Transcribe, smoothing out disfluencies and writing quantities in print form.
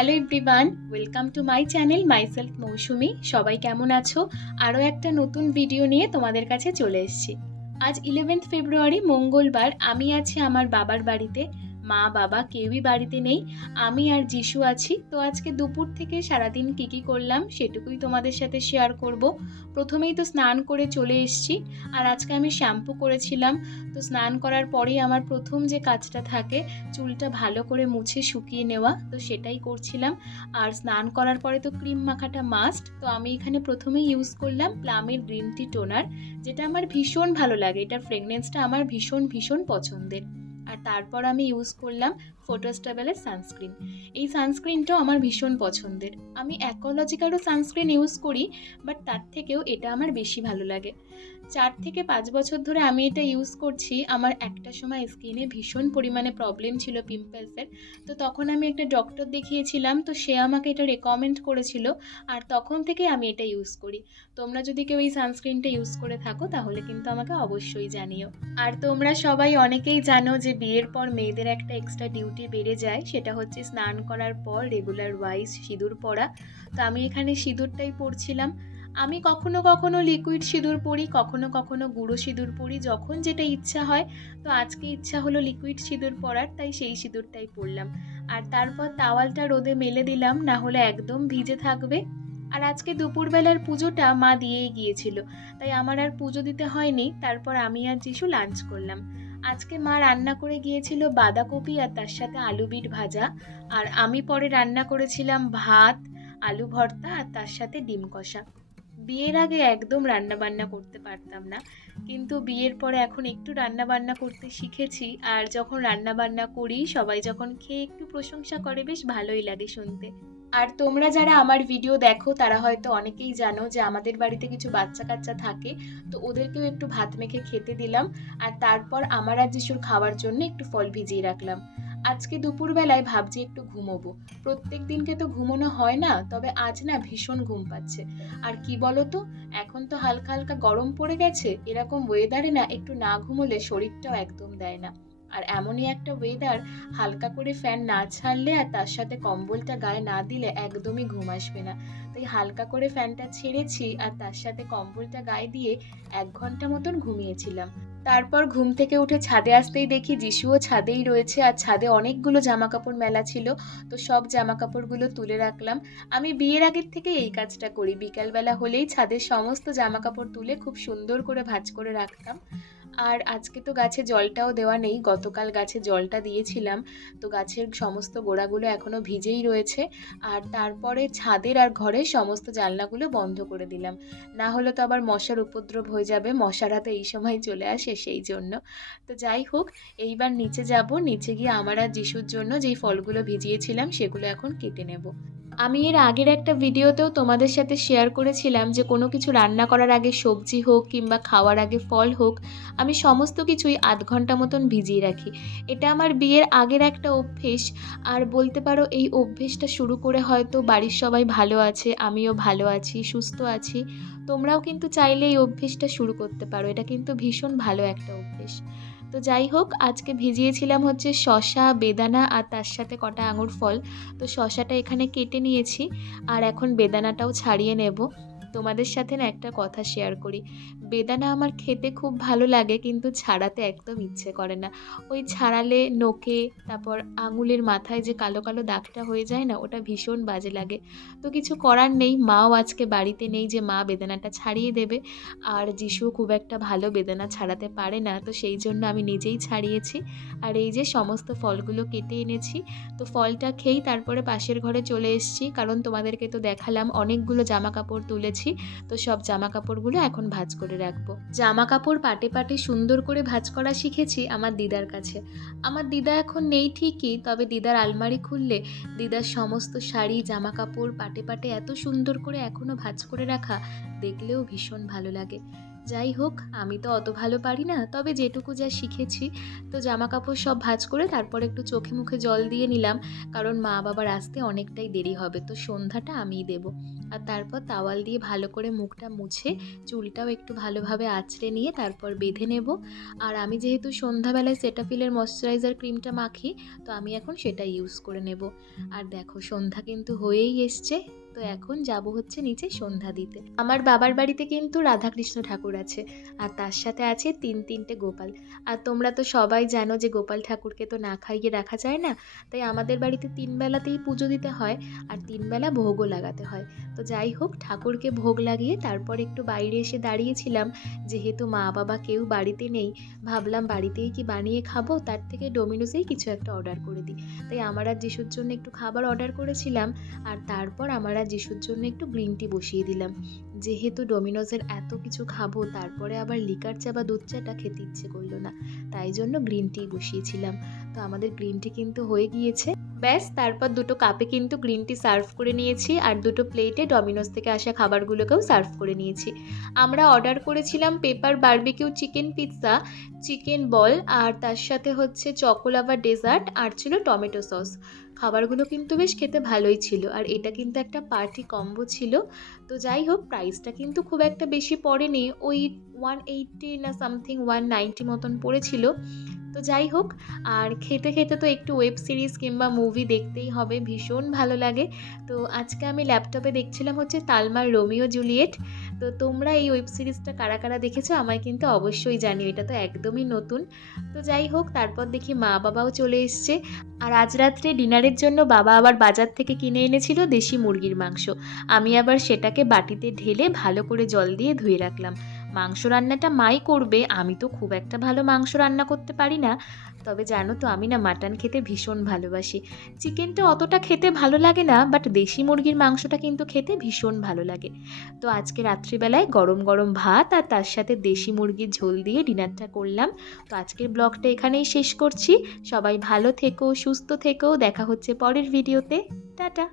Hello everyone, welcome to my channel myself Mousumi. সবাই কেমন আছো? আরও একটা নতুন ভিডিও নিয়ে তোমাদের কাছে চলে এসেছি। আজ 11th ফেব্রুয়ারি মঙ্গলবার। আমি আছি আমার বাবার বাড়িতে। মা বাবা কেউই বাড়িতে নেই, আমি আর যিশু আছি। তো আজকে দুপুর থেকে সারাদিন কী করলাম সেটুকুই তোমাদের সাথে শেয়ার করব। প্রথমেই তো স্নান করে চলে এসেছি, আর আজকে আমি শ্যাম্পু করেছিলাম। তো স্নান করার পরেই আমার প্রথম যে কাজটা থাকে চুলটা ভালো করে মুছে শুকিয়ে নেওয়া, তো সেটাই করছিলাম। আর স্নান করার পরে তো ক্রিম মাখাটা মাস্ট। তো আমি এখানে প্রথমেই ইউজ করলাম প্লামের গ্রিন টি টোনার, যেটা আমার ভীষণ ভালো লাগে। এটার ফ্রেগনেন্সটা আমার ভীষণ ভীষণ পছন্দের। আর তারপর আমি ইউজ করলাম ফটোস্টেবলের সানস্ক্রিন। এই সানস্ক্রিনটাও আমার ভীষণ পছন্দের। আমি অ্যাকোলজিকারও সানস্ক্রিন ইউজ করি, বাট তার থেকেও এটা আমার বেশি ভালো লাগে। 4 থেকে 5 বছর ধরে আমি এটা ইউজ করছি। আমার একটা সময় স্কিনে ভীষণ পরিমাণে প্রবলেম ছিল পিম্পলসের। তো তখন আমি একটা ডক্টর দেখিয়েছিলাম, তো সে আমাকে এটা রেকমেন্ড করেছিল, আর তখন থেকে আমি এটা ইউজ করি। তোমরা যদি কেউ এই সানস্ক্রিনটা ইউজ করে থাকো তাহলে কিন্তু আমাকে অবশ্যই জানিও। আর তোমরা সবাই অনেকেই জানো যে বিয়ের পর মেয়েদের একটা এক্সট্রা ডিউটি বেড়ে যায়, সেটা হচ্ছে স্নান করার পর রেগুলার ওয়াইজ সিঁদুর পরা। তো আমি এখানে সিঁদুরটাই পরছিলাম। আমি কখনো কখনো লিকুইড সিঁদুর পরি, কখনো কখনো গুঁড়ো সিঁদুর পরি, যখন যেটা ইচ্ছা হয়। তো আজকে ইচ্ছা হলো লিকুইড সিঁদুর পরার, তাই সেই সিঁদুরটাই পরলাম। আর তারপর তাওয়ালটা রোদে মেলে দিলাম, না হলে একদম ভিজে থাকবে। আর আজকে দুপুরবেলার পুজোটা মা দিয়েই গিয়েছিল, তাই আমার আর পুজো দিতে হয়নি। তারপর আমি আর যিশু লাঞ্চ করলাম। আজকে মা রান্না করে গিয়েছিল বাঁধাকপি আর তার সাথে আলু বিট ভাজা। আর আমি পরে রান্না করেছিলাম ভাত, আলু ভর্তা আর তার সাথে ডিম কষা। বিয়ের আগে একদম রান্না বান্না করতে পারতাম না, কিন্তু বিয়ের পরে এখন একটু রান্না বান্না করতে শিখেছি। আর যখন রান্না বান্না করি সবাই যখন খেয়ে একটু প্রশংসা করে, বেশ ভালোই লাগে শুনতে। আর তোমরা যারা আমার ভিডিও দেখো তারা হয়তো অনেকেই জানো যে আমাদের বাড়িতে কিছু বাচ্চা কাচ্চা থাকে, তো ওদেরকেও একটু ভাত মেখে খেতে দিলাম। আর তারপর আমার আর যিশুর খাওয়ার জন্য একটু ফল ভিজিয়ে রাখলাম। আজকে দুপুরবেলায় ভাবছি একটু ঘুমোবো। প্রত্যেক দিনকে তো ঘুমোনো হয় না, তবে আজ না ভীষণ ঘুম পাচ্ছে। আর কি বলতো, এখন তো হালকা হালকা গরম পড়ে গেছে, এরকম ওয়েদারে না একটু না ঘুমোলে শরীরটাও একদম দেয় না। আর এমনই একটা ওয়েদার, হালকা করে ফ্যান না ছাড়লে আর তার সাথে কম্বলটা গায়ে না দিলে একদমই ঘুম আসবে না। তাই হালকা করে ফ্যানটা ছেড়েছি আর তার সাথে কম্বলটা গায়ে দিয়ে 1 ঘন্টা মতন ঘুমিয়েছিলাম। তারপর ঘুম থেকে উঠে ছাদে আসতেই দেখি যিশুও ছাদেই রয়েছে, আর ছাদে অনেকগুলো জামা কাপড় মেলা ছিল। তো সব জামা কাপড়গুলো তুলে রাখলাম। আমি বিয়ের আগের থেকে এই কাজটা করি, বিকালবেলা হলেই ছাদের সমস্ত জামা কাপড় তুলে খুব সুন্দর করে ভাঁজ করে রাখতাম। আর আজকে তো গাছে জলটাও দেওয়া নেই, গতকাল গাছে জলটা দিয়েছিলাম। তো গাছের সমস্ত গোড়াগুলো এখনো ভিজেই রয়েছে। আর তারপরে ছাদের আর ঘরের সমস্ত জানলাগুলো বন্ধ করে দিলাম, না হলে তো আবার মশার উপদ্রব হয়ে যাবে। মশারা তো এই সময় চলে আসে, সেই জন্য। তো যাই হোক, এইবার নিচে যাব, নিচে গিয়ে আমার আর যিশুর জন্য যেই ফলগুলো ভিজিয়েছিলাম সেগুলো এখন কেটে নেব। আমি এর আগের একটা ভিডিওতেও তোমাদের সাথে শেয়ার করেছিলাম যে কোনো কিছু রান্না করার আগে, সবজি হোক কিংবা খাওয়ার আগে ফল হোক, আমি সমস্ত কিছুই 0.5 ঘন্টা মতন ভিজিয়ে রাখি। এটা আমার বিয়ের আগের একটা অভ্যেস। আর বলতে পারো এই অভ্যেসটা শুরু করে হয়তো বাড়ির সবাই ভালো আছে, আমিও ভালো আছি, সুস্থ আছি। তোমরাও কিন্তু চাইলে এই অভ্যেসটা শুরু করতে পারো, এটা কিন্তু ভীষণ ভালো একটা অভ্যেস। তো যাই হোক, আজকে ভিজিয়েছিলাম হচ্ছে শসা, বেদানা আর তার সাথে কটা আঙুর ফল। তো শসাটা এখানে কেটে নিয়েছি, আর এখন বেদানাটাও ছাড়িয়ে নেব। তোমাদের সাথে না একটা কথা শেয়ার করি, বেদানা আমার খেতে খুব ভালো লাগে, কিন্তু ছাড়াতে একদম ইচ্ছে করে না। ওই ছাড়ালে নোকে, তারপর আঙুলের মাথায় যে কালো কালো দাগটা হয়ে যায় না, ওটা ভীষণ বাজে লাগে। তো কিছু করার নেই, মাও আজকে বাড়িতে নেই যে মা বেদানাটা ছাড়িয়ে দেবে। আর যিশুও খুব একটা ভালো বেদানা ছাড়াতে পারে না, তো সেই জন্য আমি নিজেই ছাড়িয়েছি। আর এই যে সমস্ত ফলগুলো কেটে এনেছি, তো ফলটা খেয়েই তারপরে পাশের ঘরে চলে এসেছি, কারণ তোমাদেরকে তো দেখালাম অনেকগুলো জামা কাপড় তুলেছি। তো সব জামা কাপড়গুলো এখন ভাঁজ করে রাখবো। জামা কাপড় পাটে পাটে সুন্দর করে ভাঁজ করা শিখেছি আমার দিদার কাছে। আমার দিদা এখন নেই ঠিকই, তবে দিদার আলমারি খুললে দিদার সমস্ত শাড়ি, জামা কাপড় পাটে পাটে এত সুন্দর করে এখনো ভাঁজ করে রাখা, দেখলেও ভীষণ ভালো লাগে। যাই হোক, আমি তো অত ভালো পারি না, তবে যেটুকু যা শিখেছি। তো জামাকাপড় সব ভাঁজ করে তারপর একটু চোখে মুখে জল দিয়ে নিলাম, কারণ মা বাবার আসতে অনেকটাই দেরি হবে, তো সন্ধ্যাটা আমিই দেব। আর তারপর তাওয়াল দিয়ে ভালো করে মুখটা মুছে চুলটাও একটু ভালোভাবে আঁচড়ে নিয়ে তারপর বেঁধে নেব। আর আমি যেহেতু সন্ধ্যাবেলায় সেটাফিলের ময়শ্চারাইজার ক্রিমটা মাখি, তো আমি এখন সেটা ইউজ করে নেব। আর দেখো সন্ধ্যা কিন্তু হয়েই এসছে, তো এখন যাব হচ্ছে নিচে সন্ধ্যা দিতে। আমার বাবার বাড়িতে কিন্তু রাধাকৃষ্ণ ঠাকুর আছে, আর তার সাথে আছে তিনটে গোপাল। আর তোমরা তো সবাই জানো যে গোপাল ঠাকুরকে তো না খাইয়ে রাখা যায় না, তাই আমাদের বাড়িতে 3 বেলাতেই পুজো দিতে হয়, আর 3 বেলা ভোগও লাগাতে হয়। তো যাই হোক, ঠাকুরকে ভোগ লাগিয়ে তারপর একটু বাইরে এসে দাঁড়িয়েছিলাম। যেহেতু মা বাবা কেউ বাড়িতে নেই, ভাবলাম বাড়িতেই কি বানিয়ে খাবো, তার থেকে ডোমিনোসেই কিছু একটা অর্ডার করে দিই। তাই আমার আর যিশুর জন্য একটু খাবার অর্ডার করেছিলাম, আর তারপর আমার আর যিশুর জন্য একটু গ্রিন টি বসিয়ে দিলাম। যেহেতু ডোমিনোজের এত কিছু খাবো, তারপরে আবার লিকার চা বা দুধ চাটা খেতে ইচ্ছে করলো না, তাই জন্য গ্রিন টি বসিয়েছিলাম। তো আমাদের গ্রিন টি কিন্তু হয়ে গিয়েছে। ব্যাস, তারপর দুটো কাপে কিন্তু গ্রিন টি সার্ভ করে নিয়েছি, আর দুটো প্লেটে ডমিনোজ থেকে আসা খাবারগুলোকেও সার্ভ করে নিয়েছি। আমরা অর্ডার করেছিলাম pepper barbecue chicken pizza, chicken ball, আর তার সাথে হচ্ছে চকোলাভা ডেজার্ট, আর ছিল টমেটো সস। খাবারগুলো কিন্তু বেশ খেতে ভালোই ছিল, আর এটা কিন্তু একটা পার্টি কম্বো ছিল। তো যাই হোক, প্রাইসটা কিন্তু খুব একটা বেশি পড়েনি, ওই 180 না সামথিং 190 মতন পড়েছিল। তো যাই হোক, আর খেতে খেতে তো একটু ওয়েব সিরিজ কিংবা মুভি দেখতেই হবে, ভীষণ ভালো লাগে। তো আজকে আমি ল্যাপটপে দেখছিলাম হচ্ছে তালমার রোমিও জুলিয়েট। তো তোমরা এই ওয়েব সিরিজটা কারা কারা দেখেছো আমায় কিন্তু অবশ্যই জানিও, এটা তো একদমই নতুন। তো যাই হোক, তারপর দেখি মা বাবাও চলে এসছে। আর আজ রাত্রে ডিনারের জন্য বাবা আবার বাজার থেকে কিনে এনেছিল দেশি মুরগির মাংস। আমি আবার সেটাকে বাটিতে ঢেলে ভালো করে জল দিয়ে ধুয়ে রাখলাম। মাংস রান্নাটা মাই করবে, আমি তো খুব একটা ভালো মাংস রান্না করতে পারি না। তবে জানো তো, আমি না মাটন খেতে ভীষণ ভালোবাসি। চিকেনটা অতটা খেতে ভালো লাগে না, বাট দেশি মুরগির মাংসটা কিন্তু খেতে ভীষণ ভালো লাগে। তো আজকে রাত্রিবেলায় গরম গরম ভাত আর তার সাথে দেশি মুরগির ঝোল দিয়ে ডিনারটা করলাম। তো আজকের ব্লগটা এখানেই শেষ করছি। সবাই ভালো থেকো, সুস্থ থেকো, দেখা হচ্ছে পরের ভিডিওতে। টাটা।